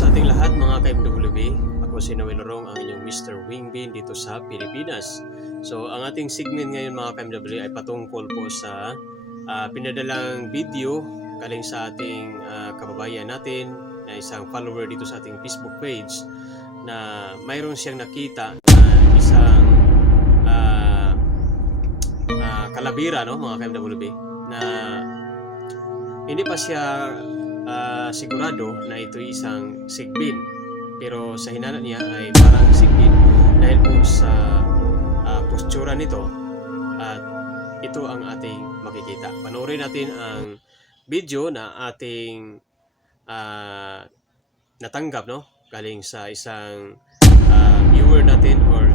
sa ating lahat mga ka-MWB. Ako si Noel Rong, ang inyong Mr. Wingbin dito sa Pilipinas. So ang ating segment ngayon mga ka-MWB ay patungkol po sa ah, pinadalang video galing sa ating ah, kababayan natin na isang follower dito sa ating Facebook page na mayroon siyang nakita na isang ah, ah, kalabira no mga ka-MWB na hindi pa siya ah, sigurado na ito isang sigbin. Pero sa hinala niya ay parang sigbin dahil po sa ah, postura nito at ito ang ating makikita. Panoorin natin ang video na ating ah, natanggap no galing sa isang ah, viewer natin or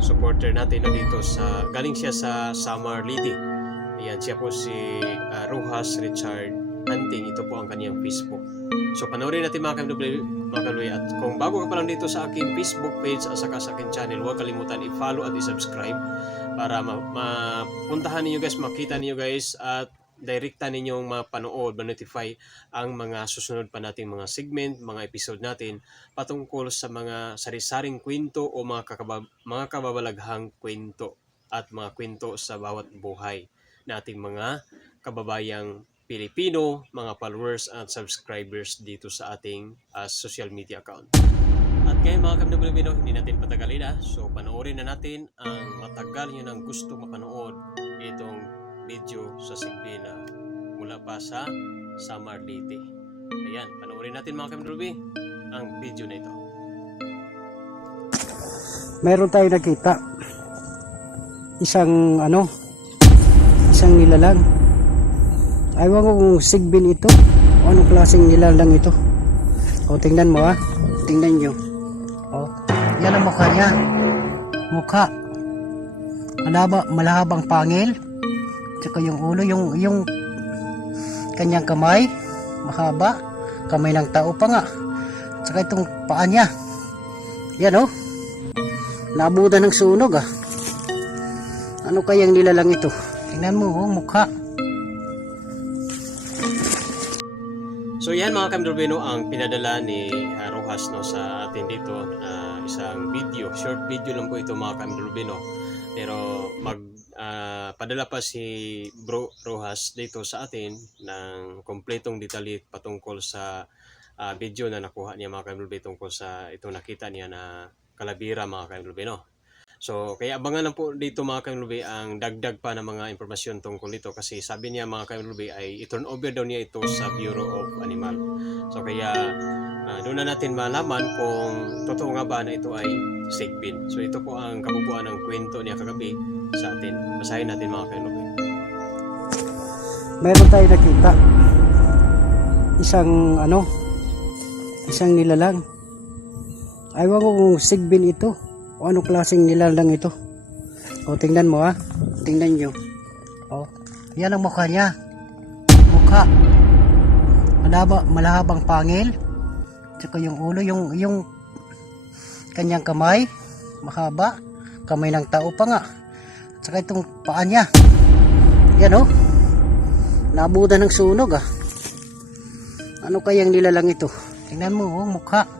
supporter natin na dito sa galing siya sa Samar Lidi. Ayan, siya po si ah, Rojas Richard Hunting. Ito po ang kanyang Facebook. So, panoorin natin mga kamdubli, mga kamdubli. At kung bago ka pa lang dito sa aking Facebook page at saka sa aking channel, huwag kalimutan i-follow at i-subscribe para ma- mapuntahan ninyo guys, makita ninyo guys at direkta ninyong mapanood, ma-notify ang mga susunod pa nating mga segment, mga episode natin patungkol sa mga sari-saring kwento o mga, kakaba- mga kababalaghang kwento at mga kwento sa bawat buhay nating mga kababayang Pilipino, mga followers at subscribers dito sa ating ah, social media account. At ngayon mga kamdabulibino, hindi natin patagalin ah. So panoorin na natin ang matagal nyo nang gusto mapanood itong video sa Sigbi na mula pa sa Samar Leyte. Ayan, panoorin natin mga kamdabulibino ang video na ito. meron tayo nakita isang ano isang nilalang ayaw ko kung sigbin ito o anong klaseng nilalang ito. O tingnan mo ha? Tingnan nyo. O yan ang mukha niya. Mukha. Malaba, malahabang pangil. Tsaka yung ulo yung yung kanyang kamay mahaba. Kamay ng tao pa nga. Tsaka itong paa niya. Yan o. Nabutan ng sunog ah. Ano kayang nilalang ito? Tingnan mo, oh, mukha. So yan mga kamdulbino ang pinadala ni uh, Rojas no, sa atin dito na isang video, short video lang po ito mga kamdulbino. Pero mag ah, padala pa si Bro Rojas dito sa atin ng kompletong detalye patungkol sa ah, video na nakuha niya mga kamdulbino tungkol sa ito nakita niya na kalabira mga kamdulbino. So, kaya abangan lang po dito mga kamlubi ang dagdag pa ng mga impormasyon tungkol dito kasi sabi niya mga kamlubi ay i-turn over daw niya ito sa Bureau of Animal. So, kaya ah, doon na natin malaman kung totoo nga ba na ito ay sigbin. So, ito po ang kabubuan ng kwento niya kagabi sa atin. Basahin natin mga kamlubi. Meron tayo nakita. Isang ano, isang nilalang. Ayaw ko kung sigbin ito o anong klaseng nilalang ito. O tingnan mo ha. Tingnan nyo. O, yan ang mukha niya. Mukha. Malaba, malahabang pangil. Tsaka yung ulo, yung, yung kanyang kamay. Mahaba. Kamay ng tao pa nga. Tsaka itong paa niya. Yan o. Nabutan ng sunog ah. Ano kayang nilalang ito? Tingnan mo, oh, mukha.